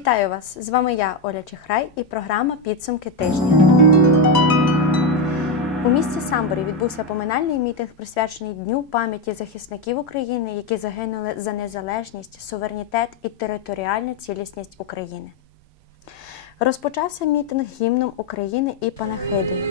Вітаю вас! З вами я, Оля Чехрай, і програма Підсумки тижня. У місті Самборі відбувся поминальний мітинг, присвячений Дню пам'яті захисників України, які загинули за незалежність, суверенітет і територіальну цілісність України. Розпочався мітинг гімном України і панахидою.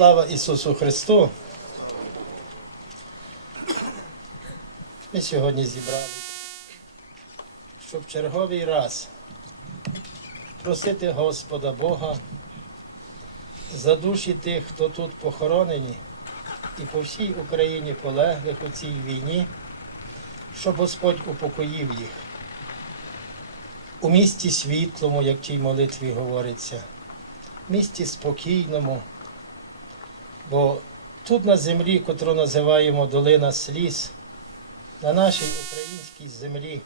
Слава Ісусу Христу! Ми сьогодні зібрали, щоб черговий раз просити Господа Бога за душі тих, хто тут похоронені, і по всій Україні полеглих у цій війні, щоб Господь упокоїв їх. У місті світлому, як тій молитві говориться, в місті спокійному. Бо тут на землі, котру називаємо Долина Сліз, на нашій українській землі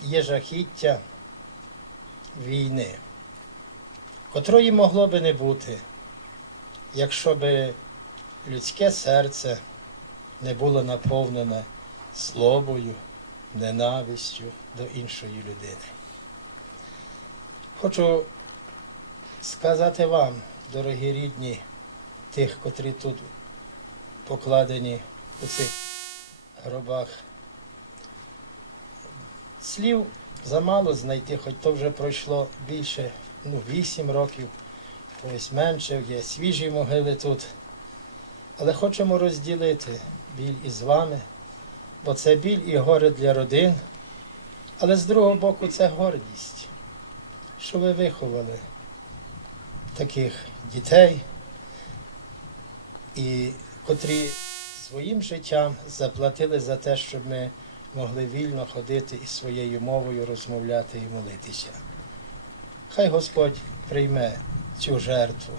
є жахіття війни, котрої могло би не бути, якщо би людське серце не було наповнене злобою, ненавистю до іншої людини. Хочу сказати вам, дорогі рідні, тих, котрі тут покладені у цих гробах. Слів замало знайти, хоч то вже пройшло більше, ну, вісім років, ось менше, є свіжі могили тут. Але хочемо розділити біль із вами, бо це біль і горе для родин, але з другого боку це гордість, що ви виховали таких дітей, і котрі своїм життям заплатили за те, щоб ми могли вільно ходити і своєю мовою розмовляти і молитися. Хай Господь прийме цю жертву,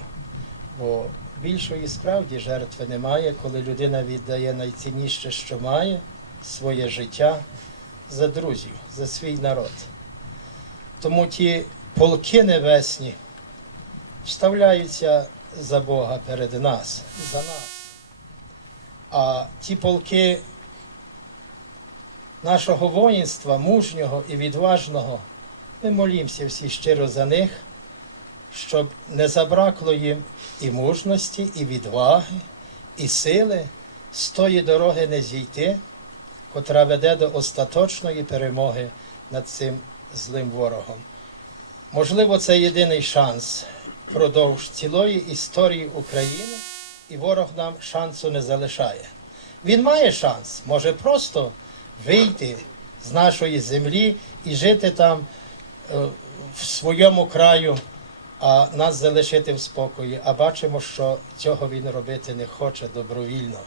бо більшої справді жертви немає, коли людина віддає найцінніше, що має, своє життя за друзів, за свій народ. Тому ті полки небесні вставляються за Бога перед нас, за нас. А ті полки нашого воїнства, мужнього і відважного, ми молімося всі щиро за них, щоб не забракло їм і мужності, і відваги, і сили з тої дороги не зійти, котра веде до остаточної перемоги над цим злим ворогом. Можливо, це єдиний шанс впродовж цілої історії України, і ворог нам шансу не залишає. Він має шанс, може просто вийти з нашої землі і жити там е, в своєму краю, а нас залишити в спокої. А бачимо, що цього він робити не хоче добровільно.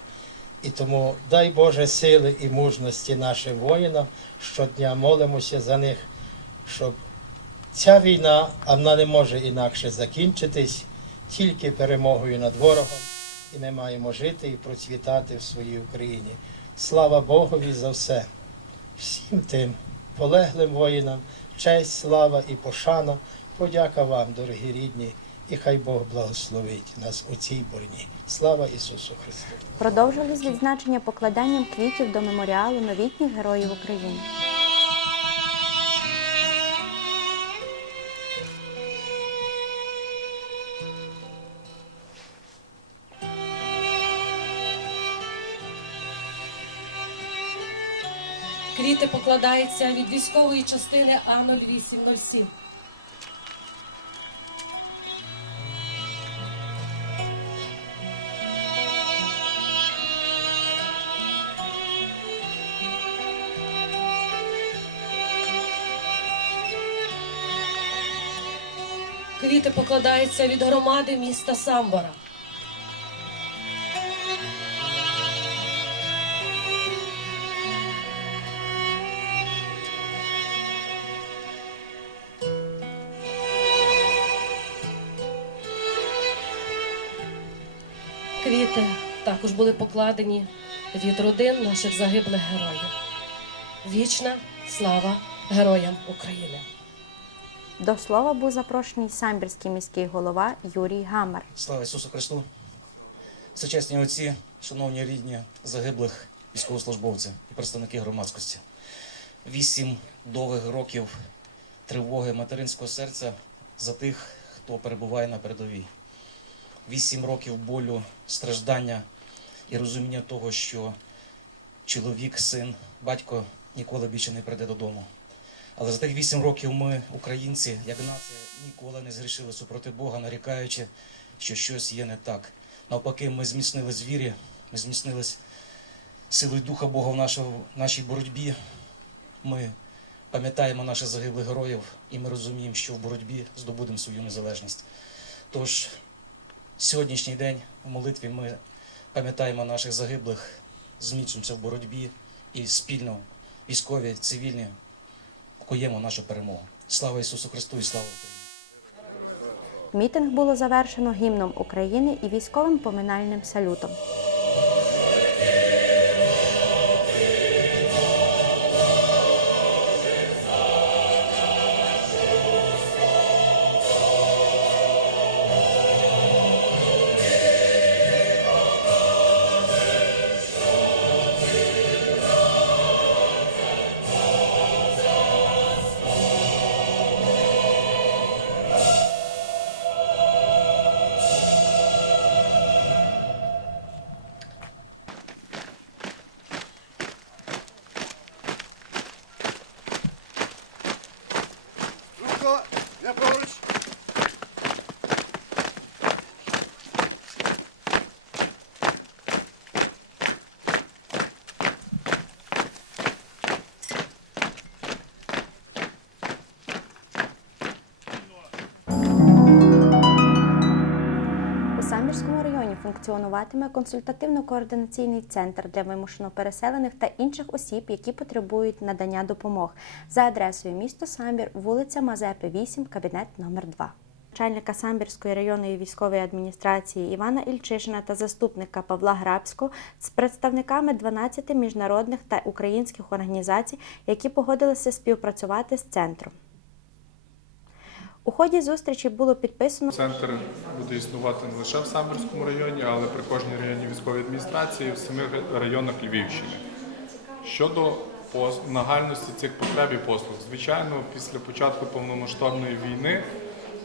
І тому дай Боже сили і мужності нашим воїнам. Щодня молимося за них, щоб Ця війна, вона не може інакше закінчитись тільки перемогою над ворогом, і ми маємо жити і процвітати в своїй Україні. Слава Богові за все, всім тим полеглим воїнам, честь, слава і пошана, подяка вам, дорогі рідні, і хай Бог благословить нас у цій борні. Слава Ісусу Христу! Продовжились відзначення покладанням квітів до меморіалу новітніх героїв України. Квіти покладаються від військової частини А0807. Квіти покладаються від громади міста Самбора. Квіти також були покладені від родин наших загиблих героїв. Вічна слава героям України! До слова був запрошений самбірський міський голова Юрій Гамар. Слава Ісусу Христу! Сучасні отці, шановні рідні загиблих військовослужбовців і представники громадськості. Вісім довгих років тривоги материнського серця за тих, хто перебуває на передовій. Вісім років болю, страждання і розуміння того, що чоловік, син, батько ніколи більше не прийде додому. Але за тих вісім років ми, українці, як нація, ніколи не згрішили супроти Бога, нарікаючи, що щось є не так. Навпаки, ми зміцнились в вірі, ми зміцнились силою Духа Бога в нашій боротьбі. Ми пам'ятаємо наших загиблих героїв, і ми розуміємо, що в боротьбі здобудемо свою незалежність. Тож сьогоднішній день в молитві ми пам'ятаємо наших загиблих, зміцнюємося в боротьбі і спільно військові, цивільні куємо нашу перемогу. Слава Ісусу Христу і слава Україні! Мітинг було завершено гімном України і військовим поминальним салютом. У Самбірському районі функціонуватиме консультативно-координаційний центр для вимушено переселених та інших осіб, які потребують надання допомог за адресою місто Самбір, вулиця Мазепи, 8, кабінет номер 2 Начальника Самбірської районної військової адміністрації Івана Ільчишина та заступника Павла Грабського з представниками 12 міжнародних та українських організацій, які погодилися співпрацювати з центром. У ході зустрічі було підписано Центр буде існувати не лише в Самбірському районі, але при кожній районній військовій адміністрації в семи районах Львівщини. Щодо нагальності цих потреб і послуг, звичайно, після початку повномасштабної війни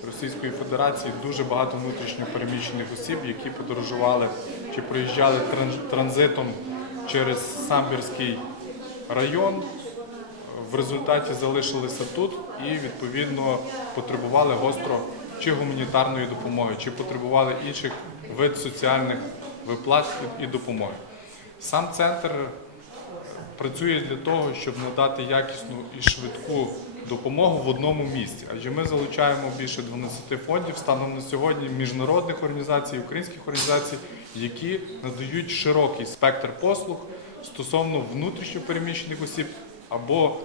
Російської Федерації дуже багато внутрішньо переміщених осіб, які подорожували чи проїжджали транзитом через Самбірський район, в результаті залишилися тут і відповідно потребували гостро чи гуманітарної допомоги, чи потребували інших вид соціальних виплат і допомоги. Сам центр працює для того, щоб надати якісну і швидку допомогу в одному місці. Адже ми залучаємо більше 12 фондів станом на сьогодні міжнародних організацій, українських організацій, які надають широкий спектр послуг стосовно внутрішньо переміщених осіб або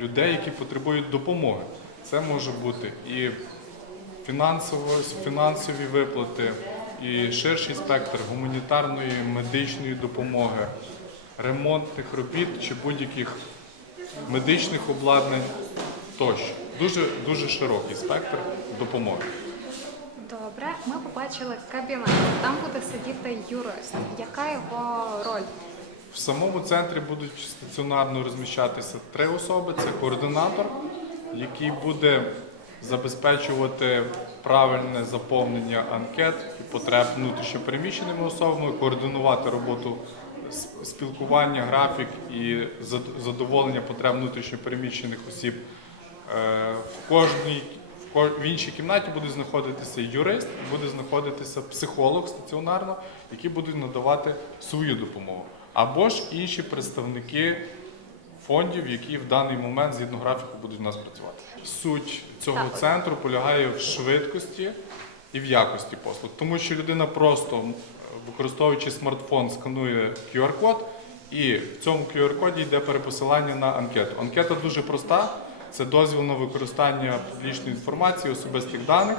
людей, які потребують допомоги. Це може бути і фінансові виплати, і ширший спектр гуманітарної, медичної допомоги, ремонтних робіт чи будь-яких медичних обладнань тощо. Дуже, дуже широкий спектр допомоги. Добре, ми побачили кабінет. Там буде сидіти юрист. Яка його роль? В самому центрі будуть стаціонарно розміщатися три особи: це координатор, який буде забезпечувати правильне заповнення анкет і потреб внутрішньопереміщеними особами, координувати роботу спілкування, графік і задоволення потреб внутрішньопереміщених осіб. Е, В кожній в іншій кімнаті буде знаходитися юрист, буде знаходитися психолог стаціонарно, які будуть надавати свою допомогу. Або ж інші представники фондів, які в даний момент згідно графіку будуть у нас працювати. Суть цього центру полягає в швидкості і в якості послуг, тому що людина просто використовуючи смартфон, сканує QR-код, і в цьому QR-коді йде перепосилання на анкету. Анкета дуже проста. Це дозвіл на використання публічної інформації, особистих даних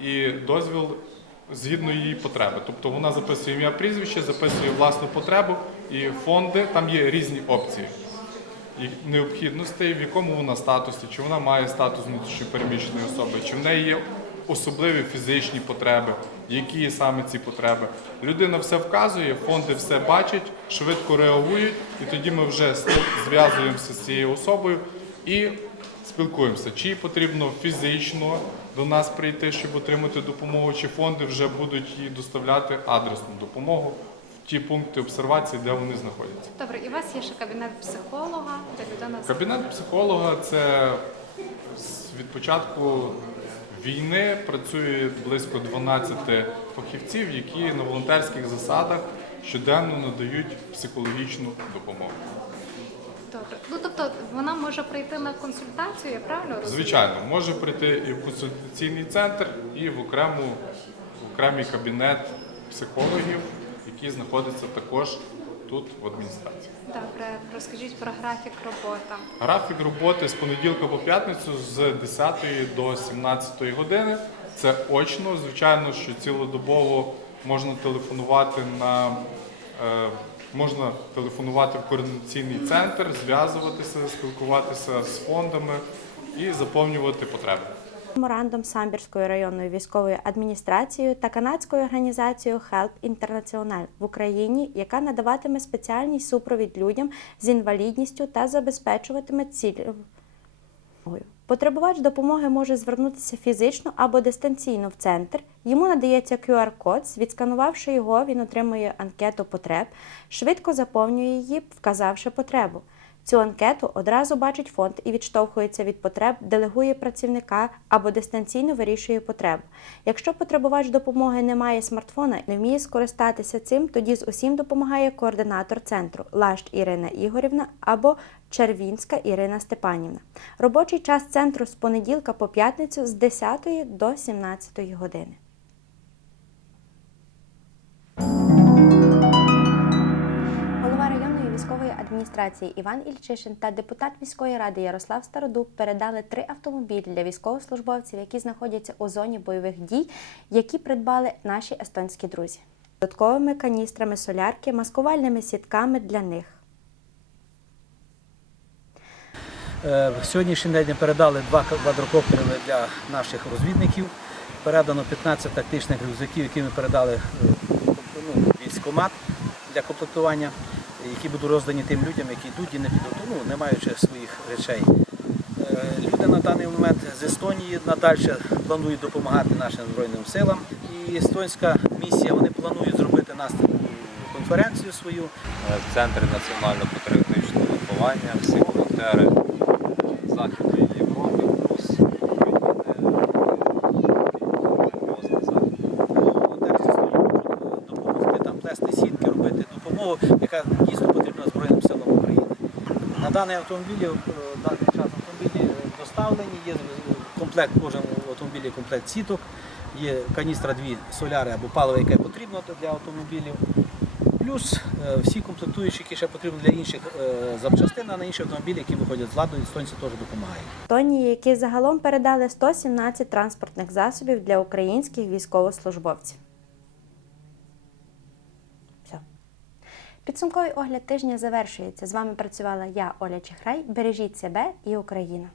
і дозвіл згідно її потреби. Тобто вона записує ім'я прізвище, записує власну потребу і фонди, там є різні опції необхідностей, в якому вона статусі, чи вона має статус внутрішньопереміщеної особи, чи в неї є особливі фізичні потреби, які саме ці потреби. Людина все вказує, фонди все бачать, швидко реагують, і тоді ми вже зв'язуємося з цією особою і спілкуємося, чи потрібно фізично до нас прийти, щоб отримати допомогу, чи фонди вже будуть їй доставляти адресну допомогу в ті пункти обсервації, де вони знаходяться. Добре, і у вас є ще кабінет психолога, де людина Кабінет психолога це від початку війни працює близько 12 фахівців, які на волонтерських засадах щоденно надають психологічну допомогу. Добре. Ну тобто вона може прийти на консультацію, я правильно розумію? Звичайно, може прийти і в консультаційний центр, і в окрему в окремий кабінет психологів, який знаходиться також тут в адміністрації. Добре, розкажіть про графік роботи. Графік роботи з понеділка по п'ятницю з 10 до 17 години. Це очно. Звичайно, що цілодобово можна телефонувати на е, можна телефонувати в координаційний центр, зв'язуватися, спілкуватися з фондами і заповнювати потреби. Меморандум Самбірською районною військовою адміністрацією та канадською організацією Help International в Україні, яка надаватиме спеціальний супровід людям з інвалідністю та забезпечуватиме цільовою. Потребувач допомоги може звернутися фізично або дистанційно в центр. Йому надається QR-код. Відсканувавши його, він отримує анкету потреб, швидко заповнює її, вказавши потребу. Цю анкету одразу бачить фонд і відштовхується від потреб, делегує працівника або дистанційно вирішує потребу. Якщо потребувач допомоги не має смартфона і не вміє скористатися цим, тоді з усім допомагає координатор центру Лащ Ірина Ігорівна або Червінська Ірина Степанівна. Робочий час центру з понеділка по п'ятницю з 10 до 17 години. Адміністрації Іван Ільчишин та депутат міської ради Ярослав Стародуб передали три автомобілі для військовослужбовців, які знаходяться у зоні бойових дій, які придбали наші естонські друзі. Додатковими каністрами солярки, маскувальними сітками для них. Е, В сьогоднішній день передали два квадрокоптери для наших розвідників. Передано 15 тактичних рюкзаків, які ми передали е, ну, військкомат для комплектування, які будуть роздані тим людям, які йдуть і не підуть, ну, не маючи своїх речей. Е, Люди на даний момент з Естонії надалі планують допомагати нашим Збройним силам. І естонська місія вони планують зробити нас конференцію свою. Е, Центр національно-патріотичного виховання, всі волонтери Західної Європи, плюс зі Естонії можуть допомогти там плести сітки, робити допомогу, яка дійсно потрібна Збройним силам України. На даний автомобілі, е, даний час автомобілі е, доставлені, є комплект, кожен автомобіль є комплект сіток, є каністра дві соляри або паливо, яке потрібно для автомобілів. Плюс е, всі комплектуючі, які ще потрібні для інших е, запчастин, а на інші автомобілі, які виходять з ладу, естонці теж допомагають. Естонії, які загалом передали 117 транспортних засобів для українських військовослужбовців. Підсумковий огляд тижня завершується. З вами працювала я, Оля Чехрай. Бережіть себе і Україну.